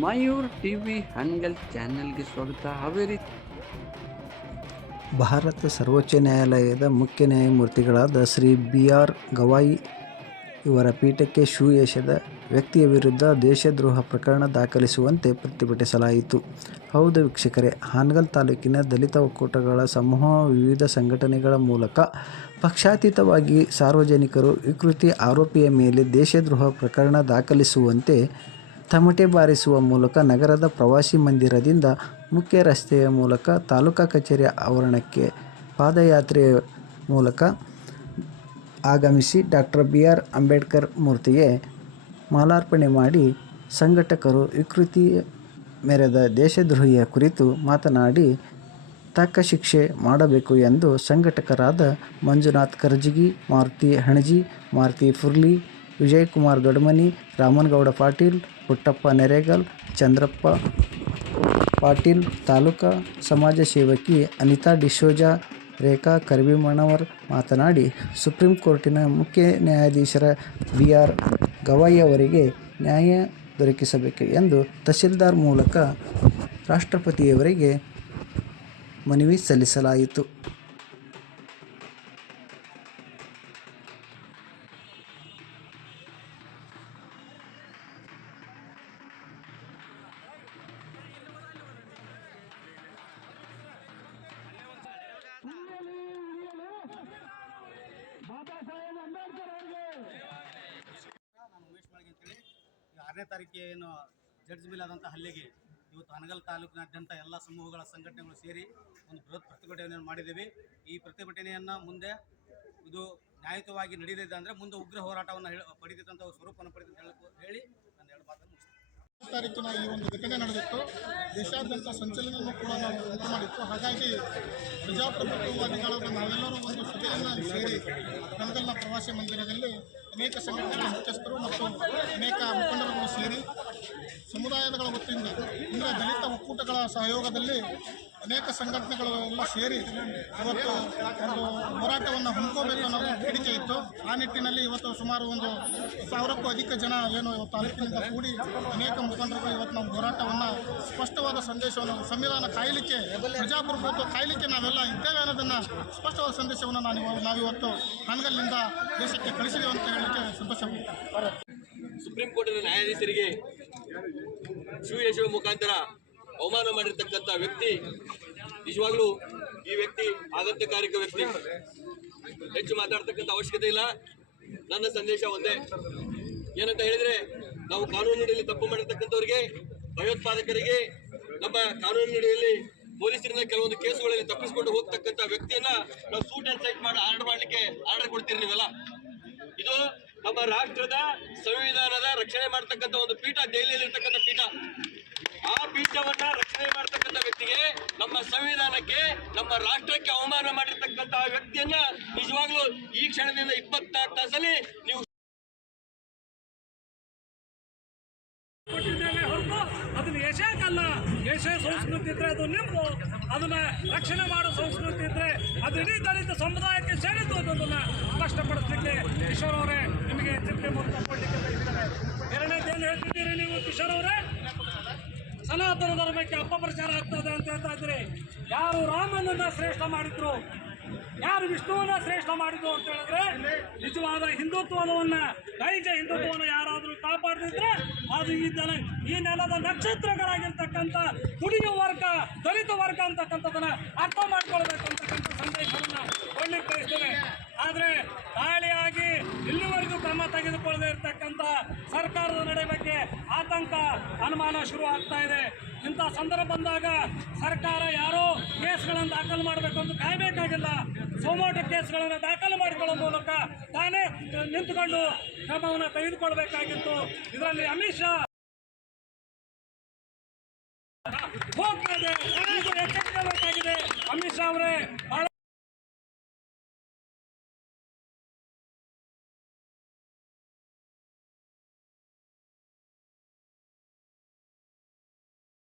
Mayur TV ಹನ್ಗಲ್ ಚಾನೆಲ್ಗೆ ಸ್ವಾಗತ ಹಾವೇರಿ ಭಾರತ ಸರ್ವೋಚ್ಚ ನ್ಯಾಯಾಲಯದ ಮುಖ್ಯ ನ್ಯಾಯಮೂರ್ತಿಗಳಾದ ಶ್ರೀ ಬಿ ಆರ್ ಗವಾಯಿ ಇವರ ಪೀಠಕ್ಕೆ ಶೂ ಎಸೆದ ವ್ಯಕ್ತಿಯ ವಿರುದ್ಧ ದೇಶದ್ರೋಹ ಪ್ರಕರಣ ದಾಖಲಿಸುವಂತೆ ಪ್ರತಿಭಟಿಸಲಾಯಿತು. ಹೌದು ವೀಕ್ಷಕರೇ, ಹಾನಗಲ್ ತಾಲೂಕಿನ ದಲಿತ ಒಕ್ಕೂಟಗಳ ಸಮೂಹ ವಿವಿಧ ಸಂಘಟನೆಗಳ ಮೂಲಕ ಪಕ್ಷಾತೀತವಾಗಿ ಸಾರ್ವಜನಿಕರು ವಿಕೃತಿ ಆರೋಪಿಯ ಮೇಲೆ ದೇಶದ್ರೋಹ ಪ್ರಕರಣ ದಾಖಲಿಸುವಂತೆ ತಮಟೆ ಬಾರಿಸುವ ಮೂಲಕ ನಗರದ ಪ್ರವಾಸಿ ಮಂದಿರದಿಂದ ಮುಖ್ಯ ರಸ್ತೆಯ ಮೂಲಕ ತಾಲೂಕಾ ಕಚೇರಿ ಆವರಣಕ್ಕೆ ಪಾದಯಾತ್ರೆಯ ಮೂಲಕ ಆಗಮಿಸಿ ಡಾಕ್ಟರ್ ಬಿ ಆರ್ ಅಂಬೇಡ್ಕರ್ ಮೂರ್ತಿಗೆ ಮಾಲಾರ್ಪಣೆ ಮಾಡಿ ಸಂಘಟಕರು ವಿಕೃತಿ ಮೆರೆದ ದೇಶದ್ರೋಹಿಯ ಕುರಿತು ಮಾತನಾಡಿ ತಕ್ಕ ಶಿಕ್ಷೆ ಮಾಡಬೇಕು ಎಂದು ಸಂಘಟಕರಾದ ಮಂಜುನಾಥ್ ಕರ್ಜಿಗಿ ಮಾರುತಿ ಹಣಜಿ, ಮಾರುತಿ ಫುರ್ಲಿ, ವಿಜಯಕುಮಾರ್ ದೊಡ್ಮನಿ, ರಾಮನಗೌಡ ಪಾಟೀಲ್, ಪುಟ್ಟಪ್ಪ ನೆರೆಗಲ್, ಚಂದ್ರಪ್ಪ ಪಾಟೀಲ್, ತಾಲೂಕಾ ಸಮಾಜ ಸೇವಕಿ ಅನಿತಾ ಡಿಸೋಜ, ರೇಖಾ ಕರ್ವಿಮಣವರ್ ಮಾತನಾಡಿ ಸುಪ್ರೀಂ ಕೋರ್ಟಿನ ಮುಖ್ಯ ನ್ಯಾಯಾಧೀಶರ ಬಿ. ಆರ್. ಗವಾಯಿ ಅವರಿಗೆ ನ್ಯಾಯ ದೊರಕಿಸಬೇಕು ಎಂದು ತಹಸೀಲ್ದಾರ್ ಮೂಲಕ ರಾಷ್ಟ್ರಪತಿಯವರಿಗೆ ಮನವಿ ಸಲ್ಲಿಸಲಾಯಿತು. ಆರನೇ ತಾರೀಕೇನು ಜಡ್ಜ್ ಮೇಲೆ ಆದಂಥ ಹಲ್ಲೆಗೆ ಇವತ್ತು ಹನಗಲ್ ತಾಲೂಕಿನಾದ್ಯಂತ ಎಲ್ಲ ಸಮೂಹಗಳ ಸಂಘಟನೆಗಳು ಸೇರಿ ಒಂದು ಬೃಹತ್ ಪ್ರತಿಭಟನೆಯನ್ನು ಮಾಡಿದ್ದೀವಿ. ಈ ಪ್ರತಿಭಟನೆಯನ್ನು ಮುಂದೆ ಇದು ನ್ಯಾಯಯುತವಾಗಿ ನಡೆಯಲಿದೆ ಅಂದರೆ ಮುಂದೆ ಉಗ್ರ ಹೋರಾಟವನ್ನು ಹೇಳಿ ಪಡೆದಿದ್ದಂಥ ಸ್ವರೂಪವನ್ನು ಪಡೆದಿದ್ದು ಹೇಳಿ ನಾನು ಎರಡು ಮಾತನ್ನು ತಾರೀಕಿನ ಈ ಒಂದು ಘಟನೆ ನಡೆದಿತ್ತು. ದೇಶಾದ್ಯಂತ ಸಂಚಲನವನ್ನು ಕೂಡ ನಾವು ಉಂಟು ಮಾಡಿತ್ತು. ಹಾಗಾಗಿ ಪ್ರಜಾಪ್ರಭುತ್ವವಾದಿಗಳಾದ ನಾವೆಲ್ಲರೂ ಒಂದು ಸಭೆಯನ್ನು ಸೇರಿ ಕನಗಲ್ನ ಪ್ರವಾಸಿ ಮಂದಿರದಲ್ಲಿ ಅನೇಕ ಸಂಘಟನೆಗಳ ಮುಖ್ಯಸ್ಥರು ಮತ್ತು ಅನೇಕ ಮುಖಂಡರುಗಳು ಸೇರಿ ಸಮುದಾಯಗಳ ವತಿಯಿಂದ ಅಂದರೆ ದಲಿತ ಒಕ್ಕೂಟಗಳ ಸಹಯೋಗದಲ್ಲಿ ಅನೇಕ ಸಂಘಟನೆಗಳು ಎಲ್ಲ ಸೇರಿ ಇವತ್ತು ಒಂದು ಹೋರಾಟವನ್ನು ಹಮ್ಮಿಕೋಬೇಕು ಅನ್ನೋ ಬೇಡಿಕೆ ಇತ್ತು. ಆ ನಿಟ್ಟಿನಲ್ಲಿ ಇವತ್ತು ಸುಮಾರು ಒಂದು ಸಾವಿರಕ್ಕೂ ಅಧಿಕ ಜನ ಏನು ತಾಲೂಕಿನಿಂದ ಕೂಡಿ ಅನೇಕ ಮುಖಂಡರು ಇವತ್ತು ನಾವು ಹೋರಾಟವನ್ನು ಸ್ಪಷ್ಟವಾದ ಸಂದೇಶವನ್ನು, ಸಂವಿಧಾನ ಕಾಯಲಿಕ್ಕೆ, ಪ್ರಜಾಪ್ರಭುತ್ವ ಕಾಯಲಿಕ್ಕೆ ನಾವೆಲ್ಲ ಇದ್ದೇವೆ ಅನ್ನೋದನ್ನು ಸ್ಪಷ್ಟವಾದ ಸಂದೇಶವನ್ನು ನಾನು ನಾವಿವತ್ತು ಹಾನಗಲ್ನಿಂದ ದೇಶಕ್ಕೆ ಕಳಿಸಿದೆ ಅಂತ ಹೇಳಲಿಕ್ಕೆ ಸಂತೋಷವಾಗುತ್ತೆ ಸುಪ್ರೀಂ ಕೋರ್ಟಿನ ನ್ಯಾಯಾಧೀಶರಿಗೆ ಶೂ ಎಸೆಯುವ ಮುಖಾಂತರ ಅವಮಾನ ಮಾಡಿರ್ತಕ್ಕಂಥ ವ್ಯಕ್ತಿ, ನಿಜವಾಗ್ಲೂ ಈ ವ್ಯಕ್ತಿ ಆಘಾತಕಾರಕ ವ್ಯಕ್ತಿ. ಹೆಚ್ಚು ಮಾತಾಡ್ತಕ್ಕಂಥ ಅವಶ್ಯಕತೆ ಇಲ್ಲ. ನನ್ನ ಸಂದೇಶ ಒಂದೇ. ಏನಂತ ಹೇಳಿದ್ರೆ, ನಾವು ಕಾನೂನಿನಲ್ಲಿ ತಪ್ಪು ಮಾಡಿರ್ತಕ್ಕಂಥವ್ರಿಗೆ, ಭಯೋತ್ಪಾದಕರಿಗೆ, ನಮ್ಮ ಕಾನೂನಿನಲ್ಲಿ ಪೊಲೀಸರಿಂದ ಕೆಲವೊಂದು ಕೇಸುಗಳಲ್ಲಿ ತಪ್ಪಿಸಿಕೊಂಡು ಹೋಗ್ತಕ್ಕಂಥ ವ್ಯಕ್ತಿಯನ್ನ ನಾವು ಸೂಟ್ ಅಂಡ್ ಸೈಟ್ ಮಾಡಿ ಆರ್ಡರ್ ಮಾಡಲಿಕ್ಕೆ ಆರ್ಡರ್ ಕೊಡ್ತೀರಿ ನೀವೆಲ್ಲ ಇದು ನಮ್ಮ ರಾಷ್ಟ್ರದ ಸಂವಿಧಾನದ ರಕ್ಷಣೆ ಮಾಡ್ತಕ್ಕಂಥ ಒಂದು ಪೀಠ ದೆಹಲಿಯಲ್ಲಿ ಇರ್ತಕ್ಕಂಥ ಪೀಠ. ರಕ್ಷಣೆ ಮಾಡ್ತಕ್ಕಂಥ ವ್ಯಕ್ತಿಗೆ ನಮ್ಮ ಸಂವಿಧಾನಕ್ಕೆ, ನಮ್ಮ ರಾಷ್ಟ್ರಕ್ಕೆ ಅವಮಾನ ಮಾಡಿರ್ತಕ್ಕಂತಹ ವ್ಯಕ್ತಿಯನ್ನ ನಿಜವಾಗ್ಲೂ ಈ ಕ್ಷಣದಿಂದ ಇಪ್ಪತ್ನಾಲ್ಕು ತಾಸಲ್ಲಿ ನೀವು ಅದನ್ನ ಯಶಕ್ಕಲ್ಲ ಯಶ ಸಂಸ್ಕೃತಿ ಇದ್ರೆ ಅದು ನಿಮ್ಮದು ಅದನ್ನ ರಕ್ಷಣೆ ಮಾಡೋ ಸಂಸ್ಕೃತಿ ಇದ್ರೆ ಅದು ಇಡೀ ದಲಿತ ಸಮುದಾಯಕ್ಕೆ ಸೇರಿದ್ದು ಅನ್ನೋದನ್ನ ಸ್ಪಷ್ಟಪಡಿಸ್ಲಿಕ್ಕೆ ಕಿಶೋರ್ ಅವರೇ ನಿಮಗೆ ಚಿಂತೆ ಮೂಲಕ ಕೊಡ್ಲಿಕ್ಕೆ ಎರಡನೇದೇನು ಹೇಳ್ತಿದ್ದೀರಿ ನೀವು, ಕಿಶೋರ್ ಅವರೇ? ಸನಾತನ ಧರ್ಮಕ್ಕೆ ಅಪಪ್ರಚಾರ ಆಗ್ತದೆ ಅಂತ ಹೇಳ್ತಾ ಇದ್ರೆ ಯಾರು ರಾಮನನ್ನ ಶ್ರೇಷ್ಠ ಮಾಡಿದ್ರು? ಯಾರು ವಿಷ್ಣುವನ್ನ ಶ್ರೇಷ್ಠ ಮಾಡಿದ್ರು ಅಂತ ಹೇಳಿದ್ರೆ ನಿಜವಾದ ಹಿಂದುತ್ವವನ್ನ, ನೈಜ ಹಿಂದುತ್ವವನ್ನು ಯಾರಾದರೂ ಕಾಪಾಡದಿದ್ರೆ ಅದು ಈ ನೆಲ, ಈ ನೆಲದ ನಕ್ಷತ್ರಗಳಾಗಿರ್ತಕ್ಕಂಥ ತುಡಿಯ ವರ್ಗ, ದಲಿತ ವರ್ಗ ಅಂತಕ್ಕಂಥದನ್ನ ಅರ್ಥ ಮಾಡ್ಕೊಳ್ಬೇಕು ಅಂತಕ್ಕಂಥ ಸಂದೇಶವನ್ನು ಕೊಡ್ಲಿಕ್ಕೆ ಬಯಸ್ತೇನೆ. ಆದರೆ ದಾಳಿಯಾಗಿ ತೆಗೆದುಕೊಳ್ಳದೆ ಇರತಕ್ಕಂಥ ಸರ್ಕಾರದ ನಡೆ ಬಗ್ಗೆ ಆತಂಕ, ಅನುಮಾನ ಶುರು ಆಗ್ತಾ ಇದೆ. ಇಂಥ ಸಂದರ್ಭ ಬಂದಾಗ ಸರ್ಕಾರ ಯಾರೋ ಕೇಸ್ಗಳನ್ನು ದಾಖಲು ಮಾಡಬೇಕು ಅಂತ ಕಾಯಬೇಕಾಗಿಲ್ಲ. ಸೋಮೋಟ ಕೇಸ್ಗಳನ್ನು ದಾಖಲು ಮಾಡಿಕೊಳ್ಳೋ ಮೂಲಕ ತಾನೇ ನಿಂತುಕೊಂಡು ಕ್ರಮವನ್ನು ತೆಗೆದುಕೊಳ್ಬೇಕಾಗಿತ್ತು. ಇದರಲ್ಲಿ ಅಮಿತ್ ಶಾ ಹೋಗ್ತಾ ಇದೆ. ಅಮಿತ್ ಶಾ ಅವರೇ